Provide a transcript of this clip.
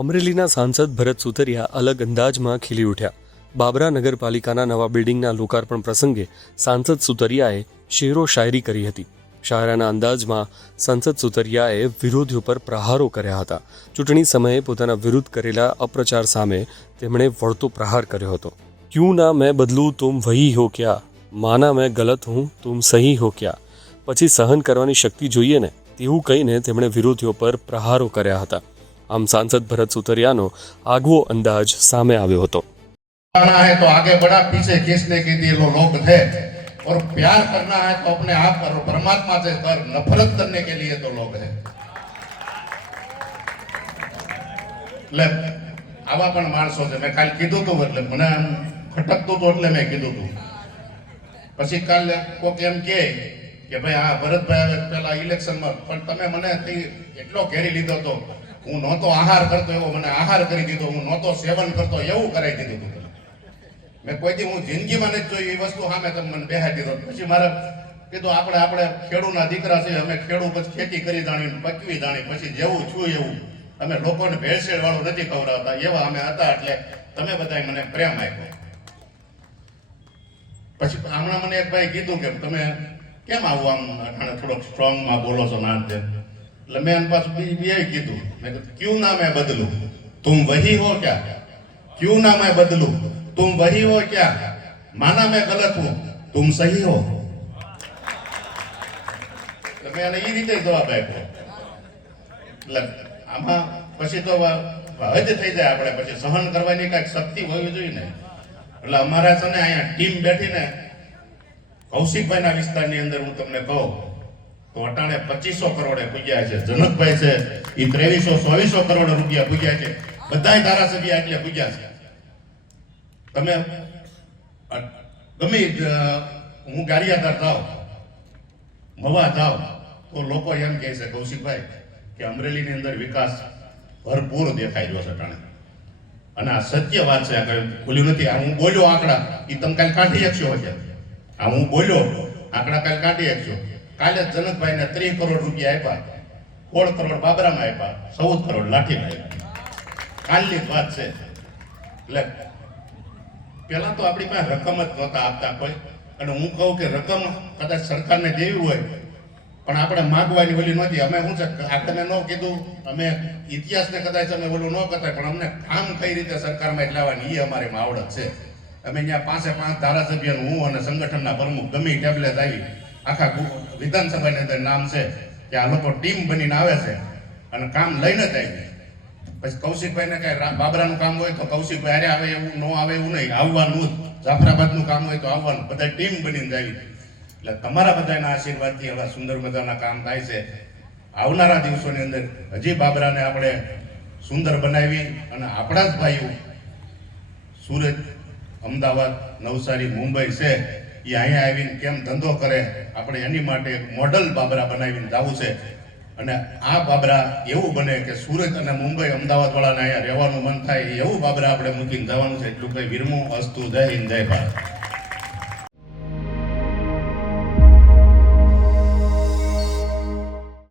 અમરેલીના સાંસદ ભરત સુતરિયા અલગ અંદાજમાં ખીલી ઉઠ્યા. બાબરા નગરપાલિકાના નવા બિલ્ડિંગના લોકાર્પણ પ્રસંગે સાંસદ સુતરિયાએ શેરો શાયરી કરી હતી. શાયરાના અંદાજમાં સંસદ સુતરિયાએ વિરોધીઓ પર પ્રહારો કર્યા હતા. ચૂંટણી સમયે પોતાના વિરુદ્ધ કરેલા અપ્રચાર સામે તેમણે વળતો પ્રહાર કર્યો હતો. ક્યું ના મેં બદલું, તુમ વહી હો ક્યા? માના મેં ગલત હું, તુમ સહી હો ક્યા? પછી સહન કરવાની શક્તિ જોઈએ ને? તેવું કહીને તેમણે વિરોધીઓ પર પ્રહારો કર્યા હતા. આમ સાંસદ ભરત સુતરિયાનો આગવો અંદાજ સામે આવ્યો હતો करना है तो आगे बढ़ा पीछे खींचने के लिए वो लोग थे और प्यार करना है तो अपने आप कर और परमात्मा से कर नफरत करने के लिए तो लोग है એટલે આવા પણ માણસો છે મેં કાલે કીધું હતું એટલે મને આમ ખટકતું હતું એટલે મેં કીધું હતું પછી કાલે કોક એમ કહે કે ભાઈ આ ભરતભાઈ હવે પેલા ઇલેક્શનમાં પણ તમે મને થી એટલો ઘેરી લીધો હતો હું નહોતો આહાર કરતો એવો મને આહાર કરી દીધો, હું નહોતો સેવન કરતો, એવું કરાવી દીધું હતું મેં કોઈથી હું જિંદગીમાં નથી જોયું, એ વસ્તુ સામે તમે મને બેહાડી દીધો. પછી મારે કીધું, આપણે આપણે ખેડૂના દીકરા છે અમે ખેડૂ પછી ખેતી કરી જાણી પકવી જાણી પછી જેવું છું એવું. અમે લોકોને ભેળસેળ વાળું નથી ખવડાવતા, એવા અમે હતા એટલે તમે બધાએ મને પ્રેમ આપ્યો. પછી હમણાં મને એક ભાઈ કીધું કે, તમે કેમ આવું આમ થોડોક સ્ટ્રોંગમાં બોલો છો નાન એટલે મેં પાછું બી બે કીધું. મેં ક્યુ નામે બદલું? તુમ વહી હો ક્યા? ક્યું નામે બદલું? તુમ વહી હો ક્યા? માના મેં ગલત હું? તુમ સહી હો? મેં એને એ રીતે જવાબ આપ્યો. એટલે આમાં પછી તો હજ થઈ જાય આપણે. પછી સહન કરવાની કાંઈક શક્તિ હોવી જોઈએ ને. એટલે અમારા છે ને અહીંયા ટીમ બેઠીને કૌશિકભાઈના વિસ્તારની અંદર હું તમને કહું તો અટાણે પચીસો કરોડે પૂગ્યા છે. જનકભાઈ છે એ ત્રેવીસો, ચોવીસો કરોડ રૂપિયા પૂગ્યા છે. બધા ધારાસભ્ય એટલે પૂગ્યા છે. તમે ગમે હું ગારિયાદાર થાવ, મવા થાવ, તો લોકો એમ કહે છે, કૌશિકભાઈ, કે અમરેલીની અંદર વિકાસ ભરપૂર દેખાઈ રહ્યો છે ટાણે અને આ સત્ય વાત છે, આ કઈ નથી. આ હું બોલ્યો આંકડા એ તમે કાલે કાઢી શકશો હશે આ હું બોલ્યો, આંકડા કાલે કાઢી શકશો. કાલે જનકભાઈને ત્રીસ કરોડ રૂપિયા આપ્યા સોળ કરોડ બાબરામાં આપ્યા ચૌદ કરોડ લાઠીમાં આપ્યા કાલની વાત છે. એટલે પેલા તો આપણી પાસે રકમ જ નહોતા આપતા કોઈ. અને હું કહું કે રકમ કદાચ સરકારને દેવી હોય, પણ આપણે માગવાની ઓલી નહોતી. અમે શું છે આપણે ન કીધું, અમે ઇતિહાસને કદાચ અમે ઓલું ન કરતા, પણ અમને કામ કઈ રીતે સરકારમાં લાવવાની એ અમારી આવડત છે. અમે અહીંયા પાંચે પાંચ ધારાસભ્યનું હું અને સંગઠનના પ્રમુખ ગમે ટેબ્લેટ આવી. આખા વિધાનસભાની અંદર નામ છે કે આ લોકો ટીમ બનીને આવે છે અને કામ લઈને જ આવી પછી કૌશિકભાઈને કઈ બાબરાનું કામ હોય તો કૌશિકભાઈ અરે આવે એવું, ન આવે એવું નહીં. આવવાનું જ. જાફરાબાદનું કામ હોય તો આવવાનું. બધા ટીમ બનીને આવી એટલે તમારા બધાના આશીર્વાદથી આવા સુંદર મજાના કામ થાય છે. આવનારા દિવસોની અંદર હજી બાબરાને આપણે સુંદર બનાવી અને આપણા જ ભાઈઓ, સુરત, અમદાવાદ, નવસારી, મુંબઈ છે. એ અહીંયા આવીને કેમ ધંધો કરે? આપણે એની માટે એક મોડલ બાબરા બનાવીને જવું છે. અને આ બાબરા એવું બને કે સુરત અને મુંબઈ અમદાવાદ વાળાને અહીંયા રહેવાનું મન થાય, એવું બાબરા આપણે મૂકીને જવાનું છે. એટલું કઈ વિરમું અસ્તુ. જય હિન્દ, જય ભારત.